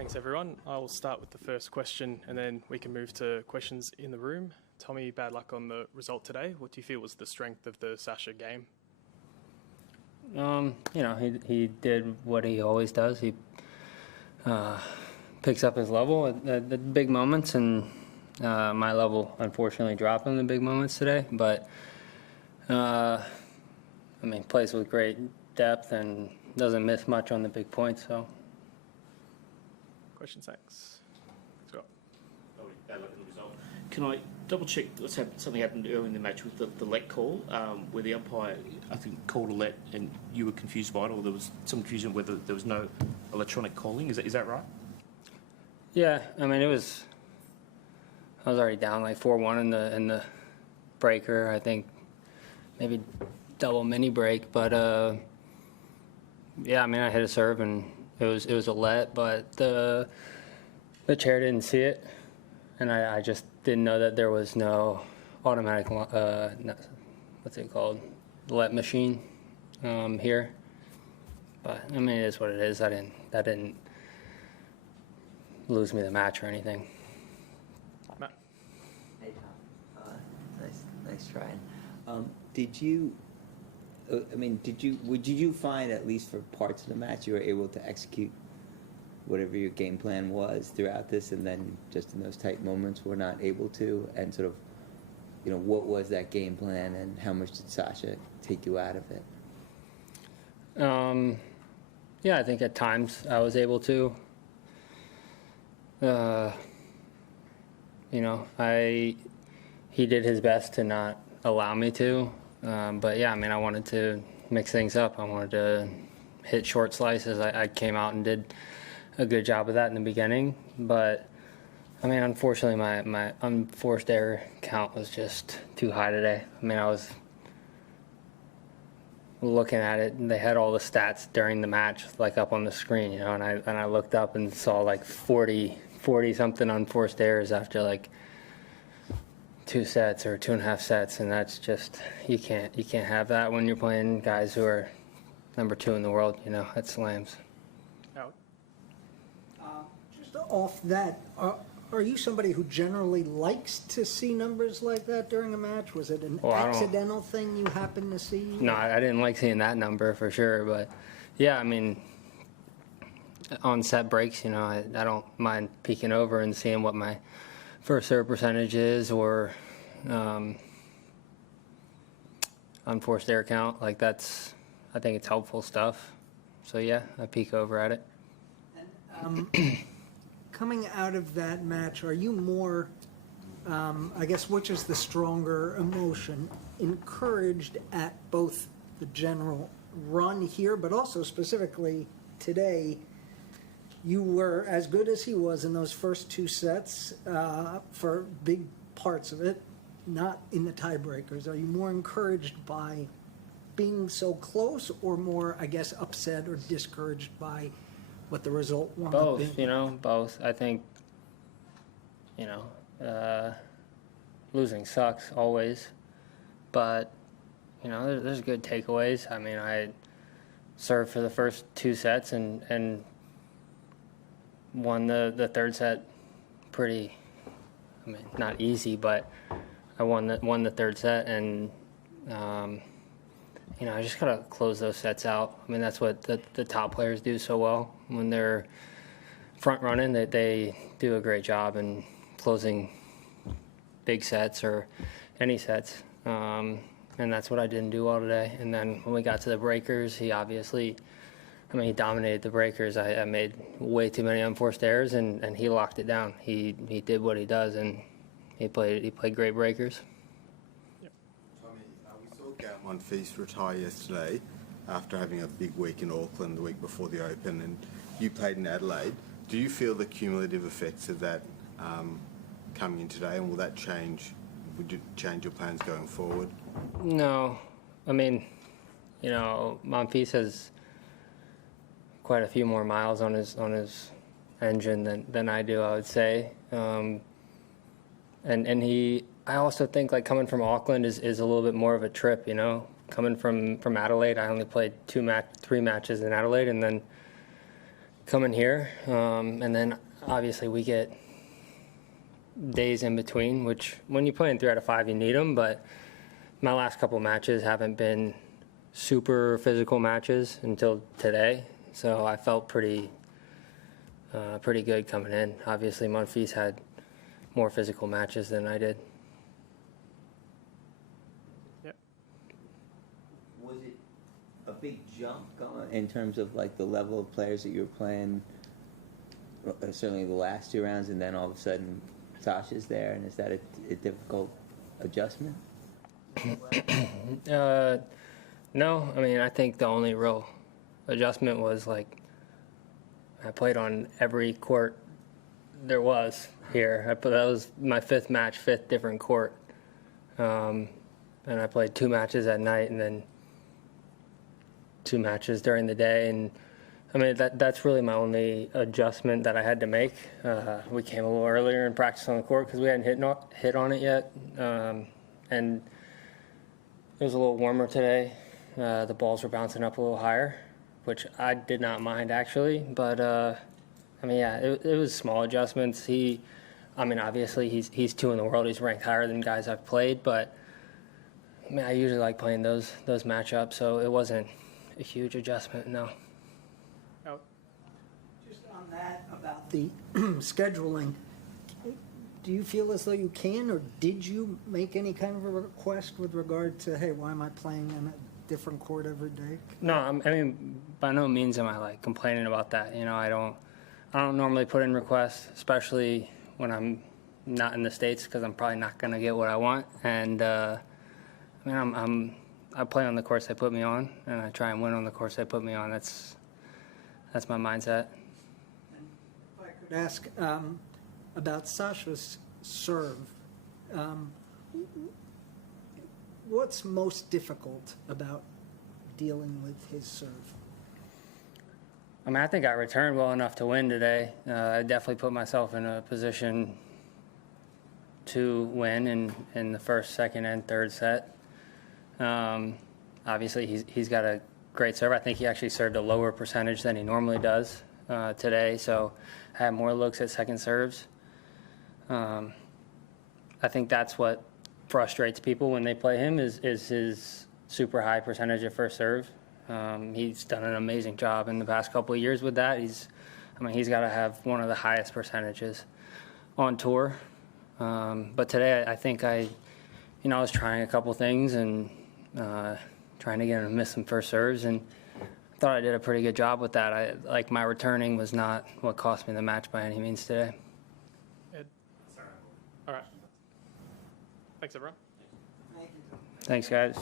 Thanks, everyone. I'll start with the first question, and then we can move to questions in the room. Tommy, bad luck on the result today. What do you feel was the strength of the Sasha game? He did what he always does. He picks up his level at the big moments, and my level, unfortunately, dropped in the big moments today. But, plays with great depth and doesn't miss much on the big points, so. Question 6. Scott. Bad luck on the result. Can I double check something happened early in the match with the let call, where the umpire, I think, called a let and you were confused by it, or there was some confusion whether there was no electronic calling. Is that right? Yeah, I was already down like 4-1 in the breaker. I think maybe double mini break, but I hit a serve and it was a let, but the chair didn't see it, and I just didn't know that there was no automatic what's it called, let machine here. But it is what it is. That didn't lose me the match or anything. Matt. Hey Tom, nice trying. Did you find, at least for parts of the match, you were able to execute whatever your game plan was throughout this, and then just in those tight moments were not able to? And sort of, what was that game plan, and how much did Sasha take you out of it? I think at times I was able to. He did his best to not allow me to. I wanted to mix things up. I wanted to hit short slices. I came out and did a good job of that in the beginning. But, unfortunately, my unforced error count was just too high today. I was looking at it, and they had all the stats during the match, like, up on the screen, and I looked up and saw, like, 40-something unforced errors after, like, 2 sets or 2.5 sets, and that's just, you can't have that when you're playing guys who are number 2 in the world, at slams. Just off that, are you somebody who generally likes to see numbers like that during a match? Was it an accidental thing you happened to see? No, I didn't like seeing that number for sure, but on set breaks, I don't mind peeking over and seeing what my first serve percentage is, or unforced error count. I think it's helpful stuff. So I peek over at it. And coming out of that match, are you more, which is the stronger emotion, encouraged at both the general run here, but also specifically today? You were as good as he was in those first 2 sets for big parts of it, not in the tiebreakers. Are you more encouraged by being so close, or more, upset or discouraged by what the result wound up being? Both. I think, losing sucks always, but, there's good takeaways. I served for the first 2 sets and won the third set pretty, not easy, but I won the third set, and I just gotta close those sets out. That's what the top players do so well when they're front running. That they do a great job in closing big sets or any sets, and that's what I didn't do well today. And then when we got to the breakers, he obviously. He dominated the breakers. I made way too many unforced errors, and he locked it down. He did what he does, and he played great breakers. Yep. Tommy, we saw Gautam Monfils retire yesterday after having a big week in Auckland the week before the Open, and you played in Adelaide. Do you feel the cumulative effects of that coming in today, and will that change? Would you change your plans going forward? No. Monfils has quite a few more miles on his engine than I do, I would say. And I also think, like, coming from Auckland is a little bit more of a trip, Coming from Adelaide, I only played 3 matches in Adelaide, and then coming here, and then obviously we get days in between, which when you play in 3 out of 5, you need them. But my last couple matches haven't been super physical matches until today, so I felt pretty good coming in. Obviously, Monfils had more physical matches than I did. Yep. Was it a big jump in terms of like the level of players that you were playing? Certainly the last 2 rounds, and then all of a sudden Sasha's there, and is that a difficult adjustment? No, I mean, I think the only real adjustment was like I played on every court there was here. That was my 5th match, 5th different court, and I played 2 matches at night and then 2 matches during the day. And I mean, that's really my only adjustment that I had to make. We came a little earlier and practiced on the court because we hadn't hit on it yet. And it was a little warmer today. The balls were bouncing up a little higher, which I did not mind actually. But I mean, yeah, it was small adjustments. Obviously he's 2 in the world. He's ranked higher than guys I've played. But I mean, I usually like playing those matchups, so it wasn't a huge adjustment. No. Just on that, about the scheduling, do you feel as though you can, or did you make any kind of a request with regard to, hey, why am I playing in a different court every day? No, I mean, by no means am I like complaining about that. You know, I don't normally put in requests, especially when I'm not in the States, because I'm probably not going to get what I want. And I mean, I play on the course they put me on, and I try and win on the course they put me on. That's my mindset. If I could ask about Sasha's serve, what's most difficult about dealing with his serve? I mean, I think I returned well enough to win today. I definitely put myself in a position to win in the first, second, and third set. Obviously, he's got a great serve. I think he actually served a lower percentage than he normally does today, so I had more looks at second serves. I think that's what frustrates people when they play him is his super high percentage of first serve. He's done an amazing job in the past couple of years with that. He's got to have one of the highest percentages on tour. But today, I think I was trying a couple things and trying to get him to miss some first serves, and I thought I did a pretty good job with that. My returning was not what cost me the match by any means today. Ed? All right. Thanks, everyone. Thanks, guys.